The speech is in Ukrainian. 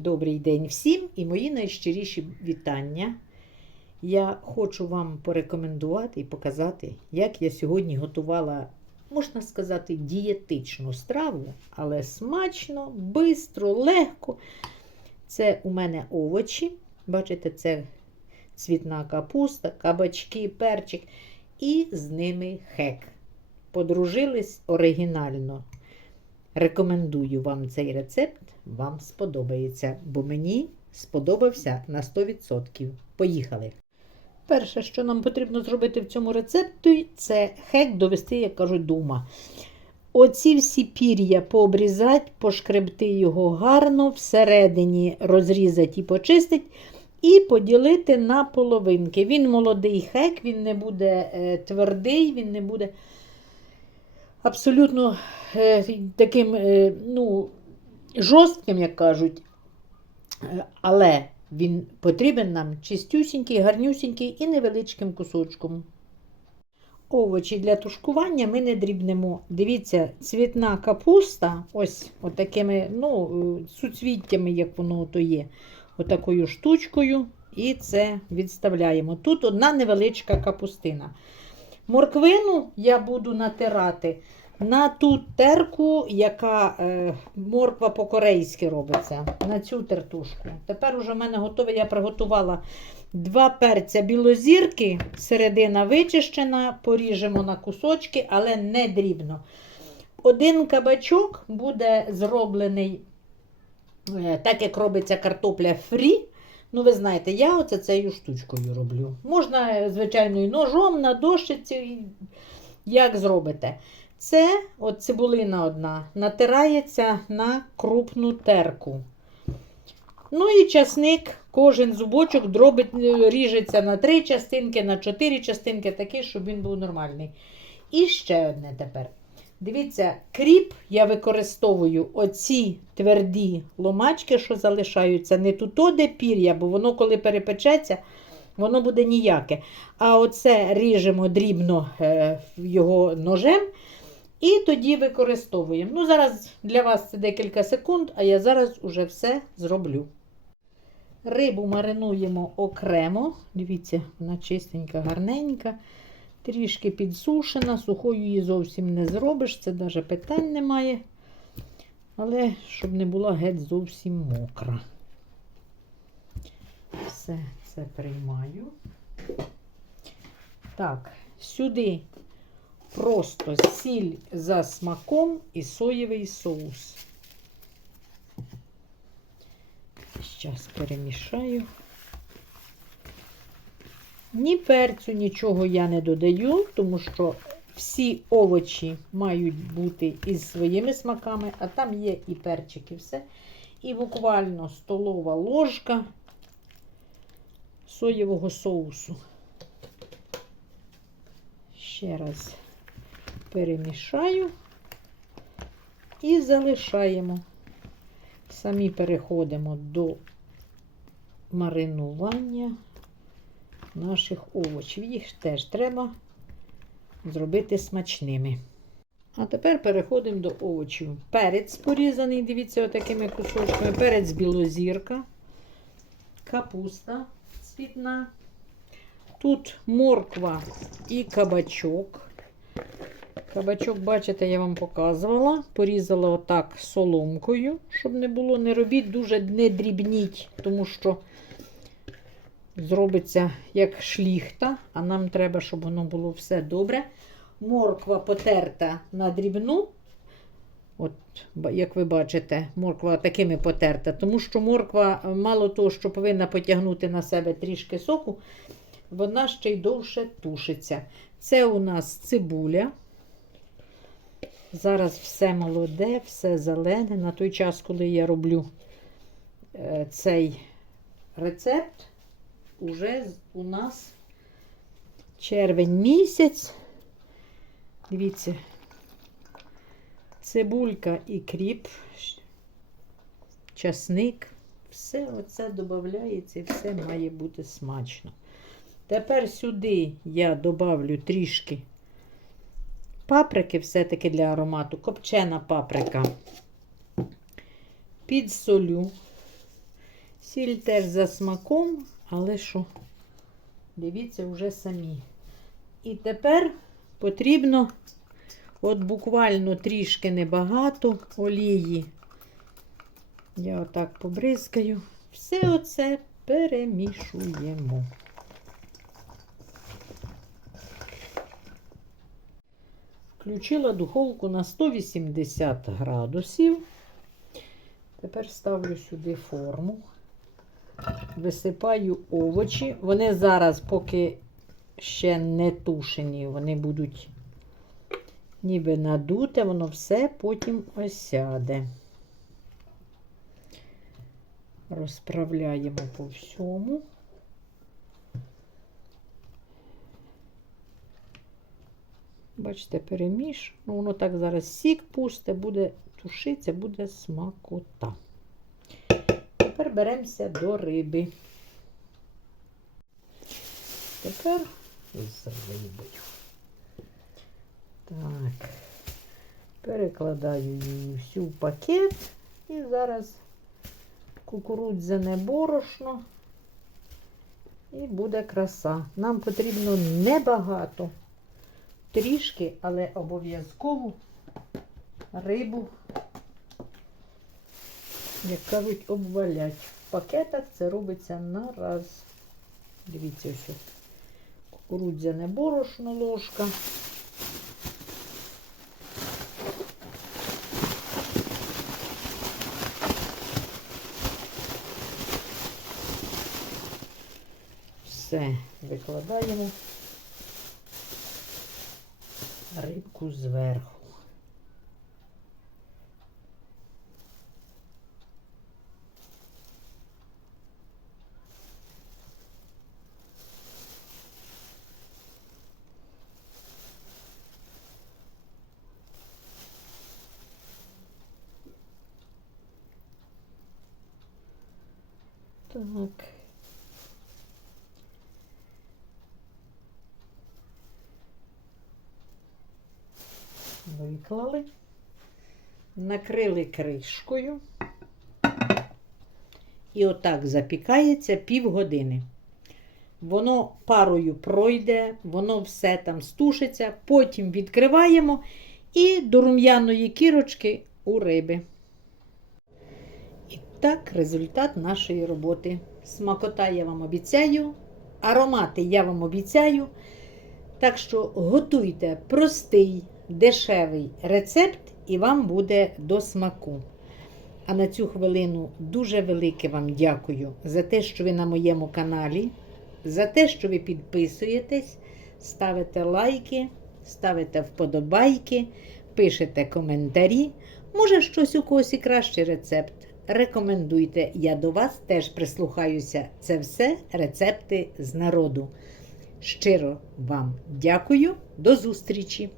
Добрий день всім і мої найщиріші вітання. Я хочу вам порекомендувати і показати, як я сьогодні готувала, можна сказати, дієтичну страву, але смачно, бистро, легко. Це у мене овочі. Бачите, це цвітна капуста, кабачки, перчик і з ними хек. Подружились оригінально. Рекомендую вам цей рецепт, вам сподобається, бо мені сподобався на 100%. Поїхали. Перше, що нам потрібно зробити в цьому рецепті, це хек довести, як кажуть, до ума. Оці всі пір'я пообрізати, пошкребти його гарно, всередині розрізати і почистити, і поділити на половинки. Він молодий хек, він не буде е, твердий, він не буде абсолютно е, таким е, ну, жорстким, як кажуть. Е, Але він потрібен нам чистюсінький, гарнюсінький і невеличким кусочком. Овочі для тушкування ми не дрібнемо. Дивіться, цвітна капуста, ось такими ну, суцвіттями, як воно то є, отакою штучкою. І це відставляємо. Тут одна невеличка капустина. Морквину я буду натирати на ту терку, яка е, морква по-корейськи робиться. На цю тертушку. Тепер уже в мене готове, я приготувала два перця білозірки, середина вичищена, поріжемо на кусочки, але не дрібно. Один кабачок буде зроблений, е, так як робиться картопля фрі. Ну, ви знаєте, я оце цією штучкою роблю. Можна, е, звичайно, і ножом на дощиці, як зробите. Це от цибулина одна натирається на крупну терку. Ну і часник, кожен зубочок дробить, е, ріжеться на три частинки, на чотири частинки, такий, щоб він був нормальний. І ще одне тепер. Дивіться, кріп я використовую оці тверді ломачки, що залишаються, не тут, де пір'я, бо воно, коли перепечеться, воно буде ніяке. А оце ріжемо дрібно е, його ножем. І тоді використовуємо. Ну, зараз для вас це декілька секунд, а я зараз уже все зроблю. Рибу маринуємо окремо. Дивіться, вона чистенька, гарненька, трішки підсушена, сухою її зовсім не зробиш, це навіть питань немає. Але щоб не була геть зовсім мокра. Все це приймаю. Так, сюди просто сіль за смаком і соєвий соус. Зараз перемішаю. Ні перцю, нічого я не додаю, тому що всі овочі мають бути із своїми смаками, а там є і перчик, і все. І буквально столова ложка соєвого соусу. Ще раз перемішаю і залишаємо. Самі переходимо до маринування наших овочів. Їх теж треба зробити смачними. А тепер переходимо до овочів. Перець порізаний, дивіться, отакими кусочками. Перець білозірка, капуста цвітна. Тут морква і кабачок. Кабачок, бачите, я вам показувала. Порізала отак соломкою, щоб не було. Не робіть, дуже не дрібніть, тому що зробиться як шліхта, а нам треба, щоб воно було все добре. Морква потерта на дрібну. От, як ви бачите, морква такими потерта, тому що морква, мало того, що повинна потягнути на себе трішки соку, вона ще й довше тушиться. Це у нас цибуля. Зараз все молоде, все зелене. На той час, коли я роблю е, цей рецепт, уже у нас червень місяць. Дивіться, цибулька і кріп, часник. Все оце додається і все має бути смачно. Тепер сюди я добавлю трішки паприки, все-таки для аромату, копчена паприка. Підсолю. Сіль теж за смаком, але що? Дивіться вже самі. І тепер потрібно от буквально трішки небагато олії. Я отак побризкаю. Все оце перемішуємо. Включила духовку на 180 градусів. Тепер ставлю сюди форму, висипаю овочі. Вони зараз, поки ще не тушені, вони будуть ніби надуте, воно все потім осяде. Розправляємо по всьому. Бачите, переміж. Ну, воно так зараз сік пусте, буде тушитися, буде смакота. Тепер беремося до риби. Тепер з рибою. Так, перекладаю її всю пакет і зараз кукурудзяне борошно. І буде краса. Нам потрібно небагато, трішки, але обов'язково рибу, як кажуть, обвалять. В пакетах це робиться на раз. Дивіться, ось кукурудзяне борошно ложка. Все, викладаємо рибку зверху. Так. Виклали, накрили кришкою. І отак запікається півгодини. Воно парою пройде, воно все там стушиться, потім відкриваємо і до рум'яної кірочки у риби. Так результат нашої роботи. Смакота я вам обіцяю, аромати я вам обіцяю. Так що готуйте простий, дешевий рецепт, і вам буде до смаку. А на цю хвилину дуже велике вам дякую за те, що ви на моєму каналі, за те, що ви підписуєтесь, ставите лайки, ставите вподобайки, пишете коментарі. Може, щось у когось і кращий рецепт. Рекомендуйте, я до вас теж прислухаюся. Це все рецепти з народу. Щиро вам дякую, до зустрічі!